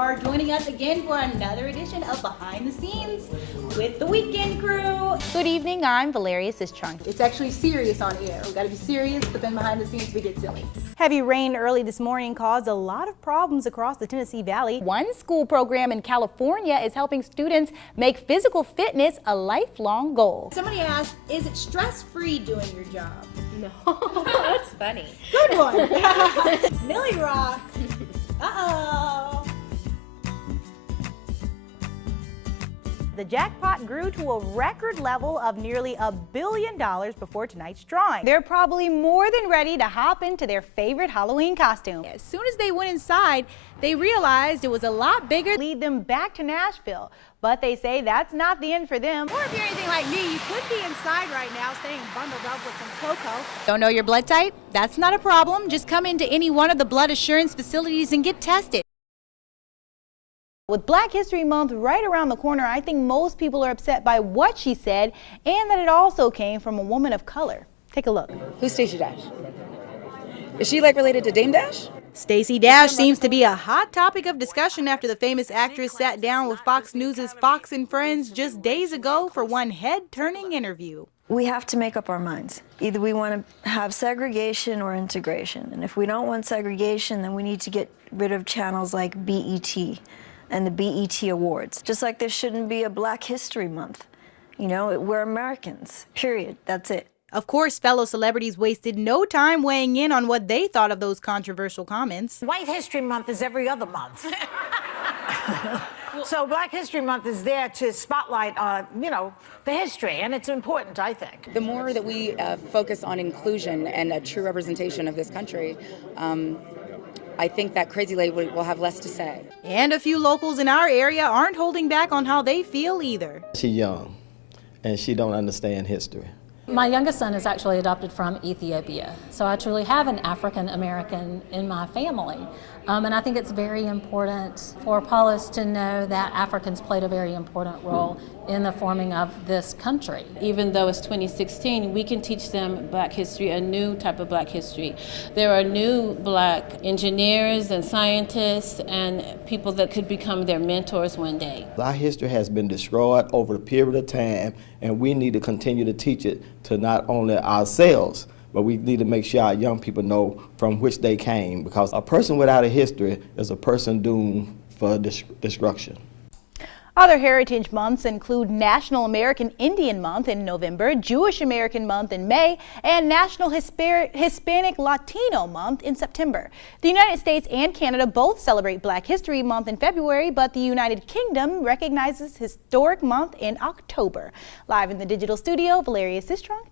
are joining us again for another edition of Behind the Scenes with the Weekend Crew. Good evening, I'm Valeria. It's actually serious on air. We gotta be serious, but then behind the scenes we get silly. Heavy rain early this morning caused a lot of problems across the Tennessee Valley. One school program in California is helping students make physical fitness a lifelong goal. Somebody asked, is it stress-free doing your job? No, that's funny. Good one. Millie Rock. Uh-oh. The jackpot grew to a record level of nearly $1 billion before tonight's drawing. They're probably more than ready to hop into their favorite Halloween costume. As soon as they went inside, they realized it was a lot bigger. Lead them back to Nashville. But they say that's not the end for them. Or if you're anything like me, you could be inside right now staying bundled up with some cocoa. Don't know your blood type? That's not a problem. Just come into any one of the blood assurance facilities and get tested. With Black History Month right around the corner, I think most people are upset by what she said and that it also came from a woman of color. Take a look. Who's Stacey Dash? Is she like related to Dame Dash? Stacey Dash seems to be a hot topic of discussion after the famous actress sat down with Fox News' Fox and Friends just days ago for one head-turning interview. We have to make up our minds. Either we want to have segregation or integration. And if we don't want segregation, then we need to get rid of channels like BET and the BET Awards. Just like there shouldn't be a Black History Month. You know, we're Americans, period. That's it. Of course, fellow celebrities wasted no time weighing in on what they thought of those controversial comments. White History Month is every other month. So Black History Month is there to spotlight, the history, and it's important, I think. The more that we focus on inclusion and a true representation of this country, I think that crazy lady will have less to say. And a few locals in our area aren't holding back on how they feel either. She's young, and she don't understand history. My youngest son is actually adopted from Ethiopia, so I truly have an African American in my family. And I think it's very important for Paulus to know that Africans played a very important role in the forming of this country. Even though it's 2016, we can teach them Black history, a new type of Black history. There are new Black engineers and scientists and people that could become their mentors one day. Our history has been destroyed over a period of time, and we need to continue to teach it to not only ourselves, but we need to make sure our young people know from which they came, because a person without a history is a person doomed for destruction. Other heritage months include National American Indian Month in November, Jewish American Month in May, and National Hispanic Latino Month in September. The United States and Canada both celebrate Black History Month in February, but the United Kingdom recognizes Historic Month in October. Live in the digital studio, Valeria,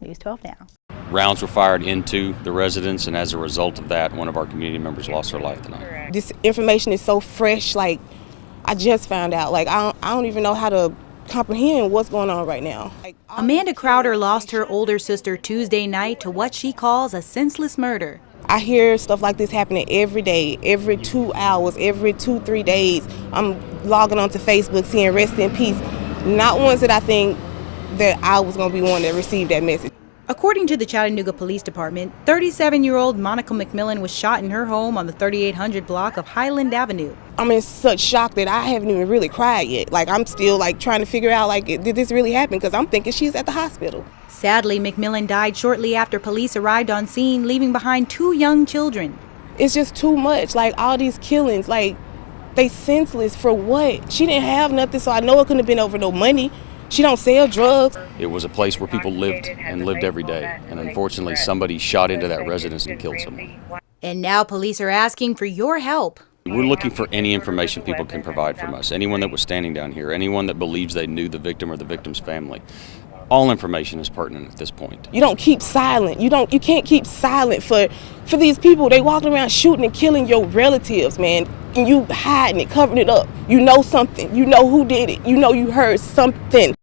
News 12 Now. Rounds were fired into the residence, and as a result of that, one of our community members lost her life tonight. This information is so fresh, like I just found out. Like I don't even know how to comprehend what's going on right now. Amanda Crowder lost her older sister Tuesday night to what she calls a senseless murder. I hear stuff like this happening every day, every 2 hours, every 2-3 days. I'm logging onto Facebook, seeing rest in peace. Not once did I think that I was going to be one that received that message. According to the Chattanooga Police Department, 37-year-old Monica McMillan was shot in her home on the 3800 block of Highland Avenue. I'm in such shock that I haven't even really cried yet. Like, I'm still trying to figure out, did this really happen? Because I'm thinking she's at the hospital. Sadly, McMillan died shortly after police arrived on scene, leaving behind 2 young children. It's just too much. All these killings, they senseless for what? She didn't have nothing, so I know it couldn't have been over no money. She don't sell drugs. It was a place where people lived and lived every day, and unfortunately somebody shot into that residence and killed someone. And now police are asking for your help. We're looking for any information people can provide from us. Anyone that was standing down here, anyone that believes they knew the victim or the victim's family. All information is pertinent at this point. You don't keep silent. You can't keep silent for these people. They walking around shooting and killing your relatives, man. And you hiding it, covering it up. You know something. You know who did it. You know you heard something.